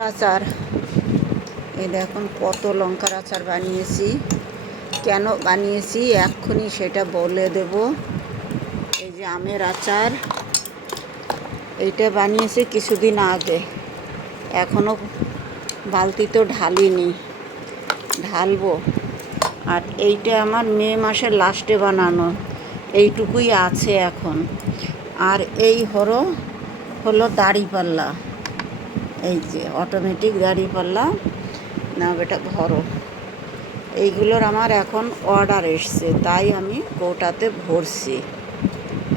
আচার এই দেখুন কত লঙ্কার আচার বানিয়েছি। কেন বানিয়েছি এক্ষুনি সেটা বলে দেব। এই যে আমের আচার, এইটা বানিয়েছি কিছুদিন আগে, এখনও বালতিতেও ঢালিনি, ঢালবো। আর এইটা আমার মে মাসের লাস্টে বানানো, এইটুকুই আছে এখন। আর এই হলো দাঁড়িপাল্লা, এই যে অটোমেটিক দাঁড়িপাল্লা, না বেটা ধরো। এইগুলোর আমার এখন অর্ডার এসছে, তাই আমি কৌটাতে ভরছি।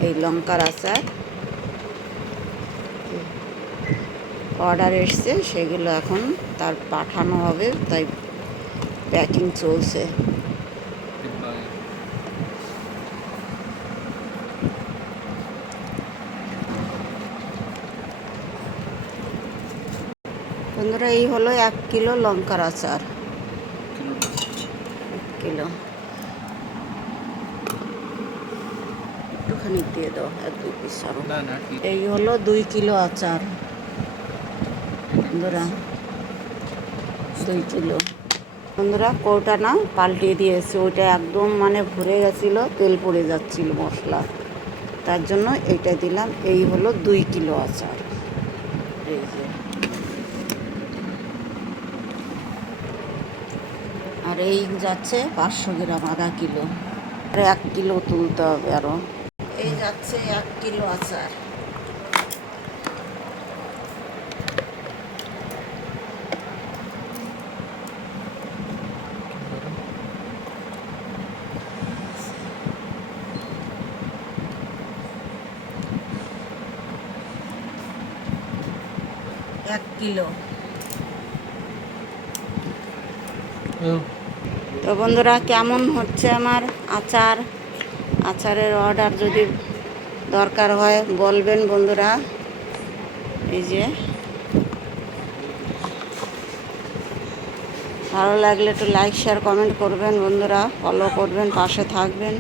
এই লঙ্কার আচার অর্ডার এসছে, সেগুলো এখন তার পাঠানো হবে, তাই প্যাকিং চলছে। বন্ধুরা, এই হলো 1 কিলো লঙ্কার আচার, 1 কিলো। একটুখানি দিয়ে দাও, 1-2 পিস আরো। এই হলো 2 কিলো আচার বন্ধুরা, 2 কিলো। বন্ধুরা, কৌটা না পাল্টিয়ে দিয়েছে, ওইটা একদম মানে ভরে গেছিলো, তেল পড়ে যাচ্ছিল মশলা, তার জন্য এইটা দিলাম। এই হলো 2 কিলো আচার। এই যে, আর এই যাচ্ছে 500 গ্রাম, আধা কিলো। আর 1 কিলো তুলতে হবে আরও। এই যাচ্ছে 1 কিলো আচার। এক কিলো। তো বন্ধুরা, কেমন হচ্ছে আমার আচারের অর্ডার যদি দরকার হয় বলবেন বন্ধুরা। এই যে, ভালো লাগলে একটু লাইক শেয়ার কমেন্ট করবেন বন্ধুরা, ফলো করবেন, পাশে থাকবেন।